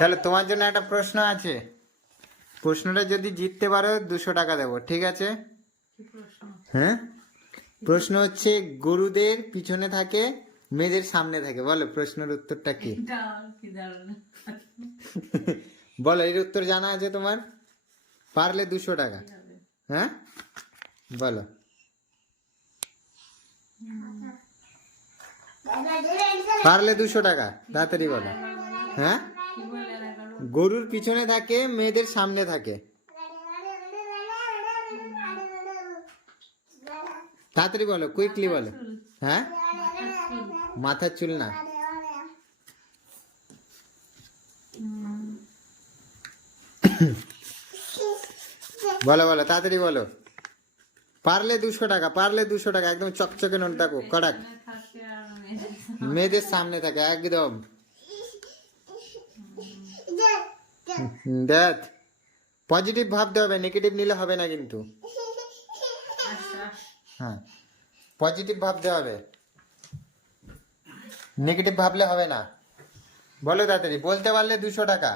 চলো তোমার জন্য একটা প্রশ্ন আছে, প্রশ্নটা যদি জিততে পারো 200 টাকা দেবো, ঠিক আছে? হ্যাঁ, প্রশ্ন হচ্ছে গরুদের পিছনে থাকে মেয়েদের সামনে থাকে, বলো প্রশ্নের উত্তরটা কি? বলো, এর উত্তর জানা আছে তোমার? পারলে 200 টাকা। হ্যাঁ বলো। পারলে 200 টাকা, তাড়াতাড়ি বলো। হ্যাঁ, গরুর পিছনে থাকে মেয়েদের সামনে থাকে, তাড়াতাড়ি বলো, কুইকলি বলো। হ্যাঁ, মাথার চুল না। বলো বলো, তাড়াতাড়ি বলো। পারলে 200 টাকা, পারলে 200 টাকা, একদম চকচকে নোট থাকো, কড়াক। মেয়েদের সামনে থাকে একদম। দেখ, পজিটিভ ভাবতে হবে, নেগেটিভ নিলে হবে না কিন্তু। হ্যাঁ, পজিটিভ ভাবতে হবে, নেগেটিভ ভাবলে হবে না। বলো তাড়াতাড়ি, বলতে পারলে 200 টাকা।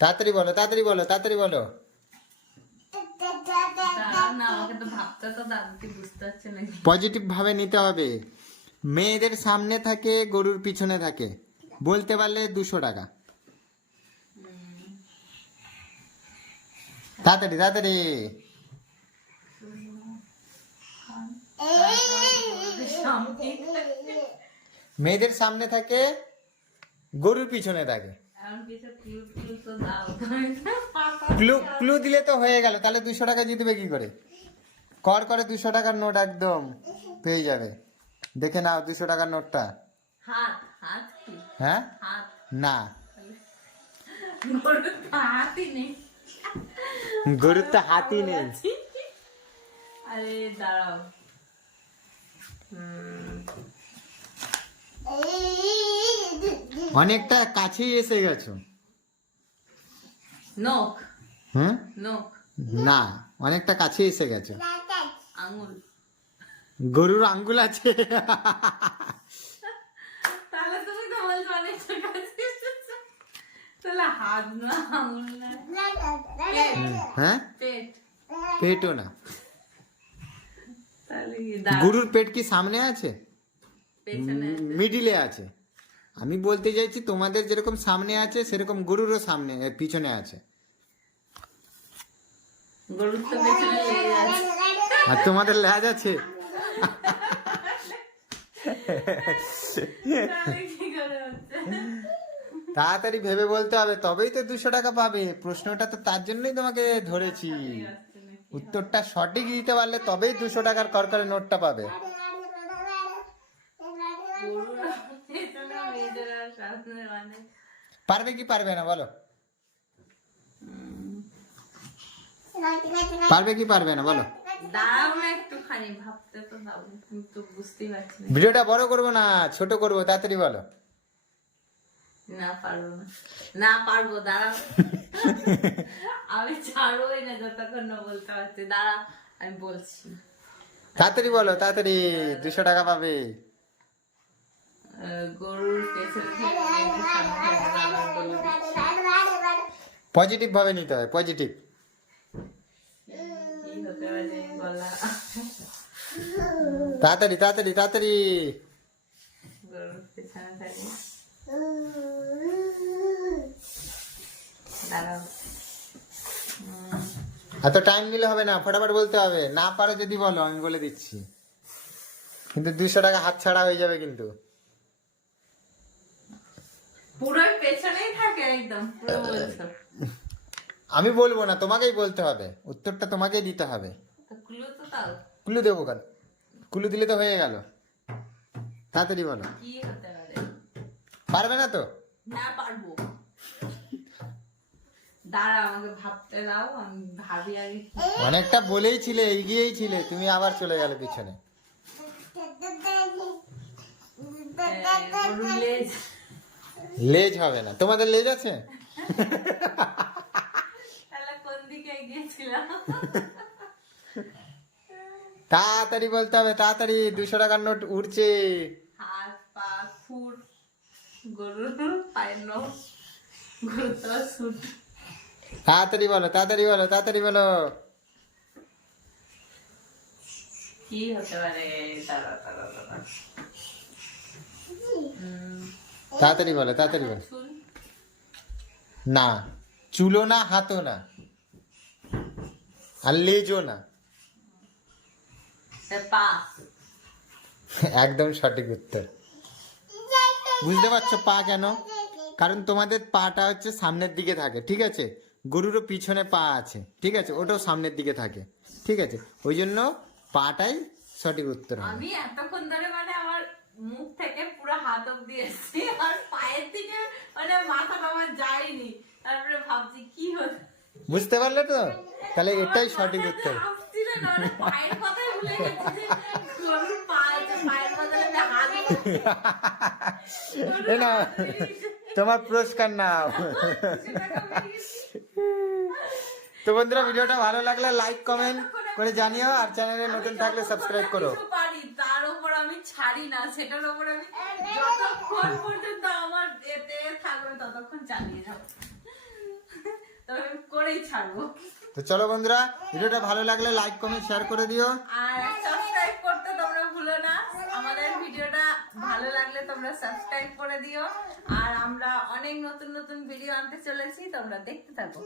তাড়াতাড়ি বলো, তাড়াতাড়ি বলো, তাড়াতাড়ি বলো। পজিটিভ ভাবে নিতে হবে। মেয়েদের সামনে থাকে, গরুর পিছনে থাকে, বলতে পারলে 200 টাকা। তাড়াতাড়ি তাড়াতাড়ি। মেয়েদের সামনে থাকে, গরুর পিছনে থাকে। ক্লু ক্লু দিলে তো হয়ে গেল, তাহলে 200 টাকা জিতবে কি করে? কর করে 200 টাকার নোট একদম পেয়ে যাবে। দেখে নাও 200 টাকার নোটটা। হ্যাঁ, না, গরুর তো হাতই নেই। আরে দাঁড়াও, অনেকটা কাছেই এসে গেছো। নখ। হ্যাঁ, নখ না, অনেকটা কাছে এসে গেছো। আঙুল। গরুর আঙ্গুল আছে। তাহলে তুমি তো বলছো অনেকটা কাছে এসেছো। তাহলে হাত না, আঙুল না। হ্যাঁ, পেট। পেটও না। তাহলে গরুর পেট কি সামনে আছে? পেছনে। মিডিলে আছে। আমি বলতে চাইছি তোমাদের যেরকম সামনে আছে সেরকম গরুরও সামনে পিছনে আছে। গরুর তো পেছনে লেগে আছে। আর তোমাদের লেজ আছে। তাহলে কি করে হচ্ছে? তাড়াতাড়ি ভেবে বলতে হবে, তবেই তো 200 টাকা পাবে। প্রশ্নটা তো তার জন্যই তোমাকে ধরেছি। উত্তরটা সঠিক দিতে পারলে তবেই 200 টাকার করকরে নোটটা পাবে। পারবে কি পারবে না বলো? পারবে কি পারবে না বলো? দাঁড়াও না একটুখানি, ভাবতে তো দাও, কিন্তু বুঝতেই পারছি না। ভিডিওটা বড় করবো না, ছোট করবো, তাড়াতাড়ি বলো। না পারবো না, না পারবো, দাঁড়াও। আমি ছাড়বোই না যতক্ষণ না বলতে পারছি। দাঁড়া, আমি বলছি। তাড়াতাড়ি বলো, তাড়াতাড়ি, 200 টাকা পাবে। গরুর পেছনে থেকে মেয়েদের সামনে থাকে, দাঁড়াও বলে দিচ্ছি। পজিটিভ ভাবে নিতে হয়, পজিটিভ। কি হতে পারে বলা? তাড়াতাড়ি তাড়াতাড়ি তাড়াতাড়ি। গরুর পেছনে থাকে, দাঁড়াও। এত টাইম নিলে হবে না, ফটাফট বলতে হবে। না পারো যদি বলো, আমি বলে দিচ্ছি, কিন্তু 200 টাকা হাত ছাড়া হয়ে যাবে কিন্তু। পুরো পেছনেই থাকে একদম, পুরো বলছো। আমি বলবো না, তোমাকেই বলতে হবে, উত্তরটা তোমাকেই দিতে হবে। তো ক্লু তো দাও। ক্লু দেবো কেন? ক্লু দিলে তো হয়ে গেল। তাড়াতাড়ি বলো। কি হতে পারে? পারবে না তো? না পারবো। দাঁড়া, আমাকে ভাবতে দাও, আমি ভাবি আগে। অনেকটা বলেই ছিলে, এগিয়েই ছিলে, তুমি আবার চলে গেলে পিছনে। গরুর লেজ। লেজ হবে না, তোমাদের লেজ আছে? তাহলে কোন দিকে গিয়েছিলাম? তাড়াতাড়ি বলতে হবে, তাড়াতাড়ি। 200 টাকার নোট উঠছে। হাত পা খুর, গরুর পায়ের নখ, গরুর তলা সুট। তাড়াতাড়ি বলো, তাড়াতাড়ি বলো, তাড়াতাড়ি বলো। কি হতে পারে? দাঁড়া দাঁড়া দাঁড়া। তাড়াতাড়ি বলো, তাড়াতাড়ি বলো। চুল, না, চুলো না, হাতও না, আর লেজও না। পা। একদম সঠিক উত্তর। বুঝতে পারছো পা কেন? কারণ তোমাদের পাটা হচ্ছে সামনের দিকে থাকে, ঠিক আছে? গরুরও পিছনে পা আছে, ঠিক আছে? ওটাও সামনের দিকে থাকে, ঠিক আছে? ওই জন্য পাটাই সঠিক উত্তর হবে। আমি এতক্ষণ ধরে মানে আমার মুখ থেকে পুরো হাত অব্দি এসেছে, আর পায়ের দিকে মানে মাথাটা আমার যায়নি। তারপরে ভাবছি কি হচ্ছে। বুঝতে পারলে তো? তাহলে এটাই সঠিক উত্তর। আসছিল না, মানে পায়ের কথাই ভুলে গেছি যে গরুর পা আছে, পায়ের বদলে আমি হাত এ না, তোমার পুরস্কার নাও। তো বন্ধুরা, ভিডিওটা ভালো লাগলে লাইক কমেন্ট করে জানিও, আর চ্যানেলে নতুন থাকলে সাবস্ক্রাইব করো। কিছু পারি তার উপর আমি ছাড়ি না, সেটার উপর আমি যতক্ষণ পর্যন্ত আমার এতে থাকবে ততক্ষণ চালিয়ে যাবো, তবে আমি করেই ছাড়বো। তো চলো বন্ধুরা, ভিডিওটা ভালো লাগলে লাইক কমেন্ট শেয়ার করে দিও। আর সাবস্ক্রাইব করতে তোমরা ভুলো না। আমাদের ভিডিওটা ভালো লাগলে তোমরা সাবস্ক্রাইব করে দিও। আর আমরা অনেক নতুন নতুন ভিডিও আনতে চলেছি, তোমরা দেখতে থাকো।